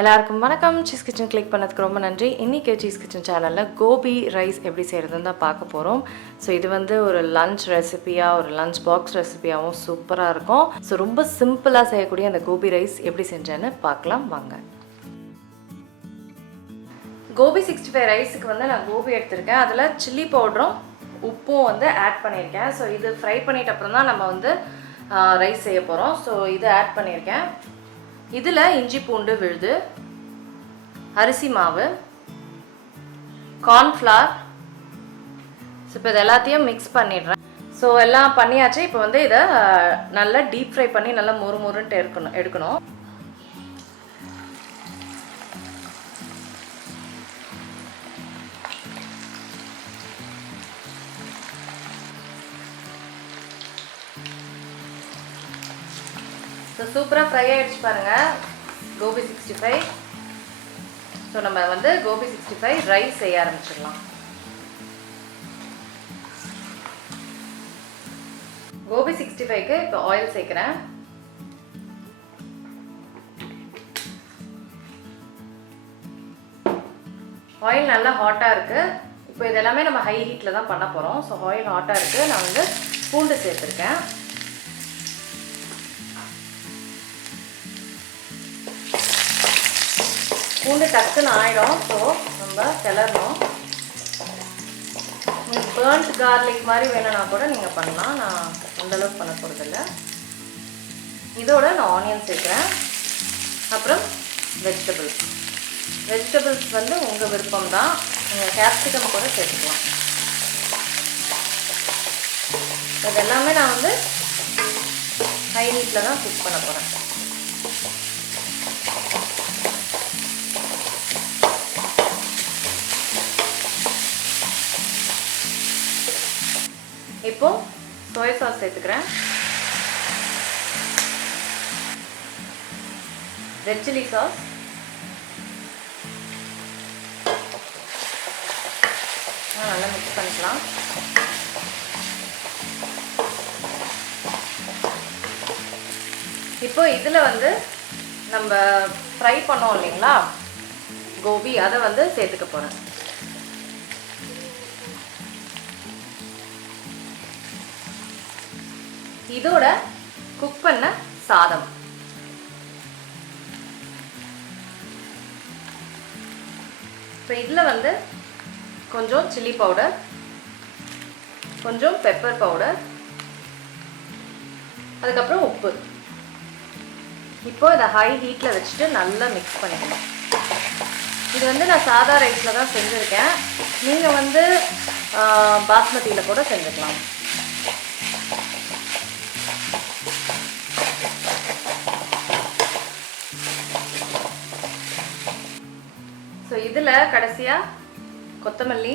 எல்லாருக்கும் வணக்கம். Cheese kitchen click பண்ணதுக்கு ரொம்ப நன்றி. இன்றைக்கி சீஸ் கிச்சன் சேனலில் கோபி ரைஸ் எப்படி செய்கிறதுன்னு தான் பார்க்க போகிறோம். ஸோ இது வந்து ஒரு லன்ச் ரெசிபியாக, ஒரு லன்ச் பாக்ஸ் ரெசிபியாகவும் சூப்பராக இருக்கும். ஸோ ரொம்ப சிம்பிளாக செய்யக்கூடிய அந்த கோபி ரைஸ் எப்படி செஞ்சேன்னு பார்க்கலாம் வாங்க. கோபி 65 ரைஸுக்கு வந்து நான் கோபி எடுத்திருக்கேன். அதில் சில்லி பவுடரும் உப்பும் வந்து ஆட் பண்ணியிருக்கேன். ஸோ இது ஃப்ரை பண்ணிட்ட அப்புறம் தான் நம்ம வந்து ரைஸ் செய்ய போகிறோம். ஸோ இது ஆட் பண்ணியிருக்கேன். இதில் இஞ்சி பூண்டு விழுது, அரிசி மாவு, கார்ன்ஃப்ளவர். ஸோ இப்போ இது எல்லாத்தையும் மிக்ஸ் பண்ணிடுறேன். ஸோ எல்லாம் பண்ணியாச்சு. இப்போ வந்து இதை நல்லா டீப் ஃப்ரை பண்ணி நல்லா மொறுமொறுன்ட்டு எடுக்கணும். ஸோ சூப்பராக ஃப்ரை ஆகிடுச்சு பாருங்கள் கோபி 65. ஸோ நம்ம வந்து கோபி 65 ரைஸ் செய்ய ஆரம்பிச்சிடலாம். கோபி 65க்கு இப்போ ஆயில் சேர்க்குறேன். ஆயில் நல்லா ஹாட்டாக இருக்குது. இப்போ இது எல்லாமே நம்ம ஹை ஹீட்டில் தான் பண்ண போகிறோம். ஸோ ஆயில் ஹாட்டாக இருக்குது. நான் வந்து பூண்டு சேர்த்துருக்கேன். பூண்டு டக்குன்னு ஆகிடும். ஸோ நம்ம கிளறணும். உங்களுக்கு பேர்ன்ட் கார்லிக் மாதிரி வேணும்னா கூட நீங்கள் பண்ணலாம். நான் அந்தளவுக்கு பண்ண போகிறதில்ல. இதோட நான் ஆனியன் சேர்க்குறேன். அப்புறம் வெஜிடபிள்ஸ் வந்து உங்கள் விருப்பம் தான். நீங்கள் கேப்சிகம் கூட சேர்த்துக்கலாம். இது எல்லாமே நான் வந்து ஹை ஹீட்டில் தான் குக் பண்ண போகிறேன். இப்போ சோயா சாஸ் சேர்த்துக்கிறேன். ரெட் சில்லி சாஸ், நல்லா மிக்ஸ் பண்ணிக்கலாம். இப்போ இதில் வந்து நம்ம ஃப்ரை பண்ணோம் இல்லைங்களா கோபி, அதை வந்து சேர்த்துக்க போகிறேன். இதோட குக் பண்ண சாதம், இப்போ இதில் வந்து கொஞ்சம் சில்லி பவுடர், கொஞ்சம் பெப்பர் பவுடர், அதுக்கப்புறம் உப்பு. இப்போ இதை ஹை ஹீட்டில் வச்சுட்டு நல்லா மிக்ஸ் பண்ணிக்கணும். இது வந்து நான் சாதா ரைஸில் தான் செஞ்சுருக்கேன். நீங்கள் வந்து பாஸ்மதியில் கூட செஞ்சுக்கலாம். ஸோ இதில் கடைசியாக கொத்தமல்லி.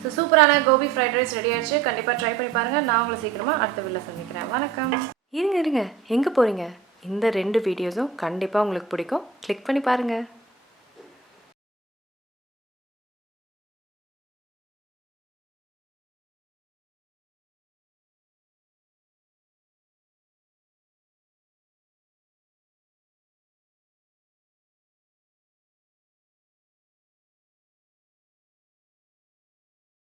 ஸோ சூப்பரான கோபி ஃப்ரைட் ரைஸ் ரெடி ஆகிடுச்சு. கண்டிப்பாக ட்ரை பண்ணி பாருங்கள். நான் உங்களை சீக்கிரமாக அடுத்த வீடியோவில் சந்திக்கிறேன். வணக்கம். இருங்க எங்கே போகிறீங்க? இந்த 2 வீடியோஸும் கண்டிப்பாக உங்களுக்கு பிடிக்கும். கிளிக் பண்ணி பாருங்கள்.